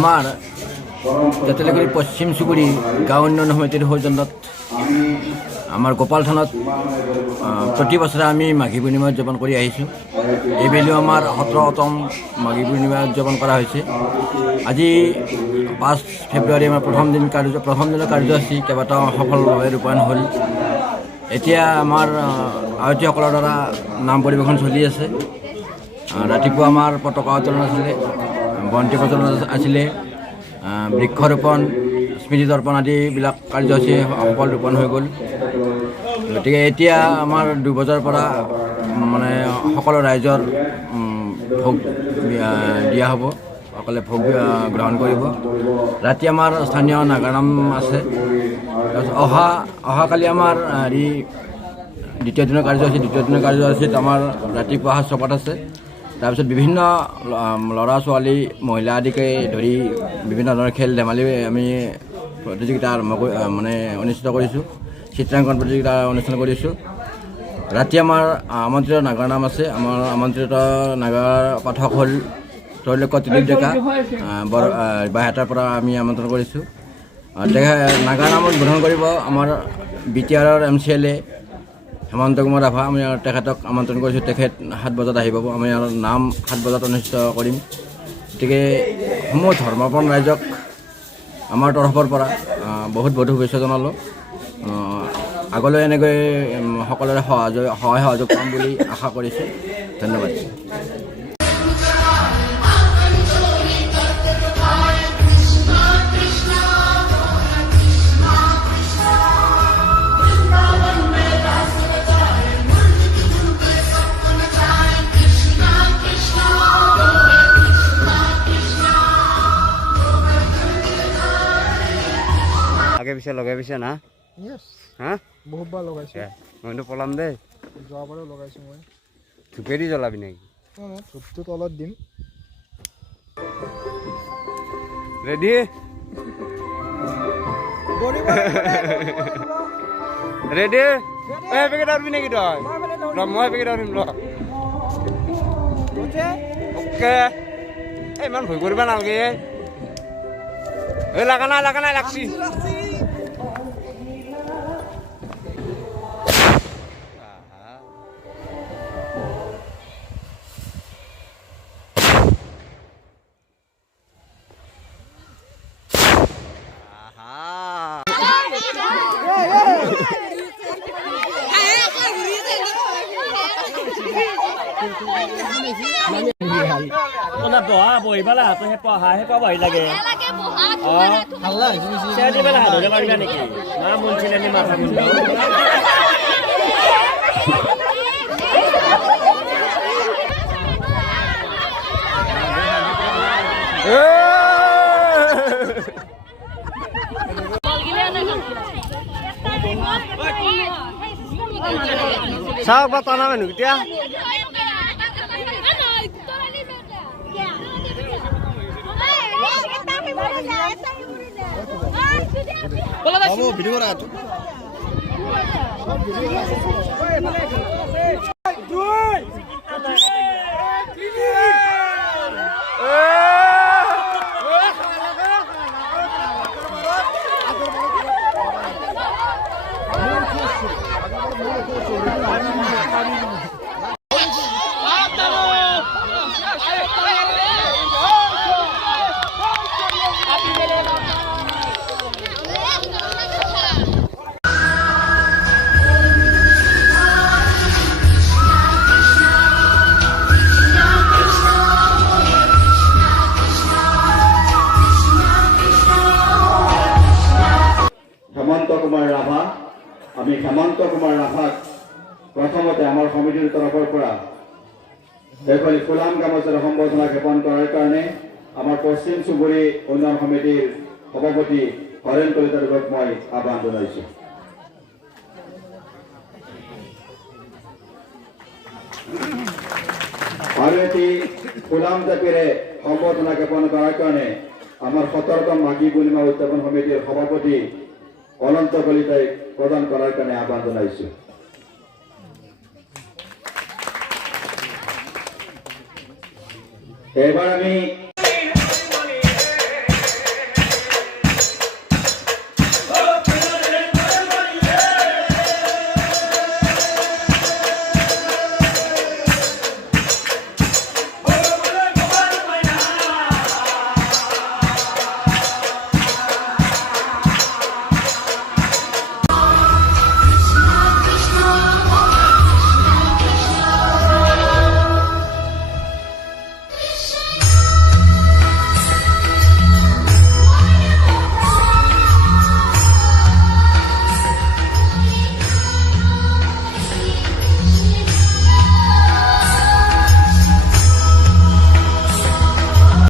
আমাৰ জাতিলাগুৰি পশ্চিম চুবুৰী গাঁও উন্নয়ন সমিতিৰ সৌজন্যত আমাৰ গোপাল থানত প্ৰতি বছৰে আমি মাঘী পূৰ্ণিমা উদযাপন কৰি আহিছোঁ। এইবেলিও আমাৰ 17তম মাঘী পূৰ্ণিমা উদযাপন কৰা হৈছে। আজি 5 ফেব্ৰুৱাৰী আমাৰ প্ৰথম দিনৰ কাৰ্যসূচী কেইবাটাও সফলভাৱে ৰূপায়ণ হ'ল। এতিয়া আমাৰ আয়তীসকলৰ দ্বাৰা নাম পৰিৱেশন চলি আছে। ৰাতিপুৱা আমাৰ পতাকা উত্তোলন আছিলে, বন্তি প্ৰজ্বলন আছিলে, বৃক্ষৰোপণ, স্মৃতি দৰ্পণ আদিবিলাক কাৰ্যসূচী সফল ৰূপায়ণ হৈ গ'ল। গতিকে এতিয়া আমাৰ 2 বজাৰ পৰা মানে সকলো ৰাইজৰ ভোগ দিয়া হ'ব, সকলোৱে ভোগ গ্ৰহণ কৰিব। ৰাতি আমাৰ স্থানীয় নাগাৰাম আছে। তাৰপিছত অহাকালি আমাৰ দ্বিতীয় দিনৰ কাৰ্যসূচীত আমাৰ ৰাতিপুৱা সাজ চপাত আছে। তাৰপিছত বিভিন্ন ল'ৰা ছোৱালী মহিলা আদিকে ধৰি বিভিন্ন ধৰণৰ খেল ধেমালি আমি প্ৰতিযোগিতা অনুষ্ঠিত কৰিছোঁ। চিত্ৰাংকন প্ৰতিযোগিতা অনুষ্ঠান কৰিছোঁ। ৰাতি আমাৰ আমন্ত্ৰিত নাগাৰ নাম আছে। আমাৰ আমন্ত্ৰিত নাগাৰ পাঠক হ'ল ত্ৰৈলোক্য ত্ৰিদীপ ডেকা বাইহাটাৰ পৰা আমি আমন্ত্ৰণ কৰিছোঁ। নাগাৰ নাম উদ্বোধন কৰিব আমাৰ BTRৰ MCLA হেমন্ত কুমাৰ ৰাভা। আমি তেখেতক আমন্ত্ৰণ কৰিছোঁ। তেখেত 7 বজাত আহি পাব। আমি নাম 7 বজাত অনুষ্ঠিত কৰিম। গতিকে সমূহ ধৰ্মপ্ৰাণ ৰাইজক আমাৰ তৰফৰ পৰা বহুত শুভেচ্ছা জনালোঁ। আগলৈ এনেকৈ সকলোৰে সহায় সহযোগ পাম বুলি আশা কৰিছোঁ। ধন্যবাদ। আগে পিছে লগাই পিছে না? হা বহুতবাৰ লগাইছোঁ। মইতো পলাম দেই। যোৱাবাৰো লগাইছোঁ মই। ধূপেদি জ্বলাবি নেকি? ধূপটো তলত দিম। ৰেডি? ৰেডি? পেকেট আনিবি নেকি তই? মই পেকেট আনিম ৰ। অ'কে। ইমান ভয় কৰিব নালাগে। লাগা নাই লাগছি। বহি পেলাই হাতহে পঢ়াহে পাবহি লাগে। চেয়াদি পেলাই হাততে পাৰিলা নেকি? মা মন চিলানি মাথা মুন্ডা চাওক বা টানা মানুহ এতিয়া হেমন্ত কুমাৰ ৰাভা। আমি হেমন্ত কুমাৰ ৰাভাক প্ৰথমতে আমাৰ সমিতিৰ তৰফৰ পৰা এইফালে ফুলাম গামোচাৰ সম্বৰ্ধনা জ্ঞাপন কৰাৰ কাৰণে আমাৰ পশ্চিম চুবুৰী উন্নয়ন সমিতিৰ সভাপতি হৰেণ কলিতা দেৱক মই আহ্বান জনাইছোঁ। আৰু এটি ফুলাম জাপিৰে সম্বৰ্ধনা জ্ঞাপন কৰাৰ কাৰণে আমাৰ 17তম মাঘী পূৰ্ণিমা উদযাপন সমিতিৰ সভাপতি অনন্ত কলিতাই প্ৰদান কৰাৰ কাৰণে আহ্বান জনাইছোঁ। এবাৰ আমি